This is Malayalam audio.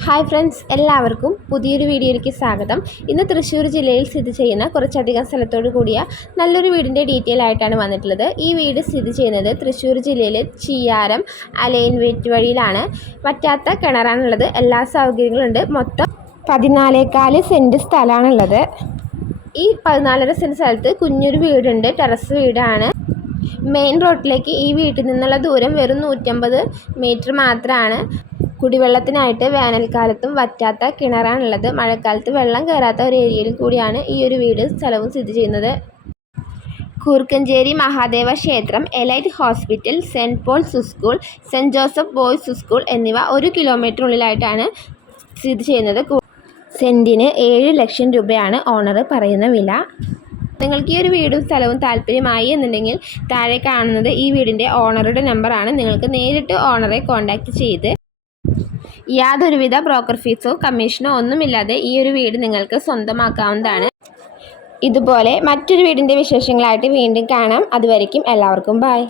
ഹായ് ഫ്രണ്ട്സ് എല്ലാവർക്കും പുതിയൊരു വീഡിയോയിലേക്ക് സ്വാഗതം. ഇന്ന് തൃശ്ശൂർ ജില്ലയിൽ സ്ഥിതി ചെയ്യുന്ന കുറച്ചധികം സ്ഥലത്തോട് കൂടിയ നല്ലൊരു വീടിന്റെ ഡീറ്റെയിൽ ആയിട്ടാണ് വന്നിട്ടുള്ളത്. ഈ വീട് സ്ഥിതി ചെയ്യുന്നത് തൃശ്ശൂർ ജില്ലയിലെ ചിയാരം അലൈൻ വെറ്റ് വഴിയിലാണ്. വറ്റാത്ത കിണറാണുള്ളത്. എല്ലാ സൗകര്യങ്ങളുണ്ട്. മൊത്തം പതിനാലേക്കാൽ സെന്റ് സ്ഥലമാണുള്ളത്. ഈ പതിനാലര സെന്റ് സ്ഥലത്ത് കുഞ്ഞൊരു വീടുണ്ട്. ടെറസ് വീടാണ്. മെയിൻ റോഡിലേക്ക് ഈ വീട്ടിൽ നിന്നുള്ള ദൂരം വെറും നൂറ്റമ്പത് മീറ്റർ മാത്രമാണ് കുടിവെള്ളത്തിനായിട്ട് വേനൽക്കാലത്തും വറ്റാത്ത കിണറാണുള്ളത്. മഴക്കാലത്ത് വെള്ളം കയറാത്ത ഒരു ഏരിയയിൽ കൂടിയാണ് ഈ ഒരു വീട് സ്ഥലവും സ്ഥിതി ചെയ്യുന്നത്. കൂർക്കഞ്ചേരി മഹാദേവ ക്ഷേത്രം elite hospital saint Paul's school saint Joseph boys school എന്നിവ ഒരു കിലോമീറ്ററിനുള്ളിലായിട്ടാണ് സ്ഥിതി ചെയ്യുന്നത്. സെന്റിന് ഏഴ് ലക്ഷം രൂപയാണ് ഓണർ പറയുന്ന വില. നിങ്ങൾക്ക് ഈ ഒരു വീടും സ്ഥലവും താല്പര്യമായി എന്നുണ്ടെങ്കിൽ താഴെ കാണുന്നത് ഈ വീടിന്റെ ഓണറുടെ നമ്പറാണ്. നിങ്ങൾക്ക് നേരിട്ട് ഓണറെ കോൺടാക്റ്റ് ചെയ്ത് യാതൊരുവിധ ബ്രോക്കർ ഫീസോ കമ്മീഷനോ ഒന്നുമില്ലാതെ ഈ ഒരു വീട് നിങ്ങൾക്ക് സ്വന്തമാക്കാവുന്നതാണ്. ഇതുപോലെ മറ്റൊരു വീടിന്റെ വിശേഷങ്ങളായിട്ട് വീണ്ടും കാണാം. അതുവരയ്ക്കും എല്ലാവർക്കും ബായ്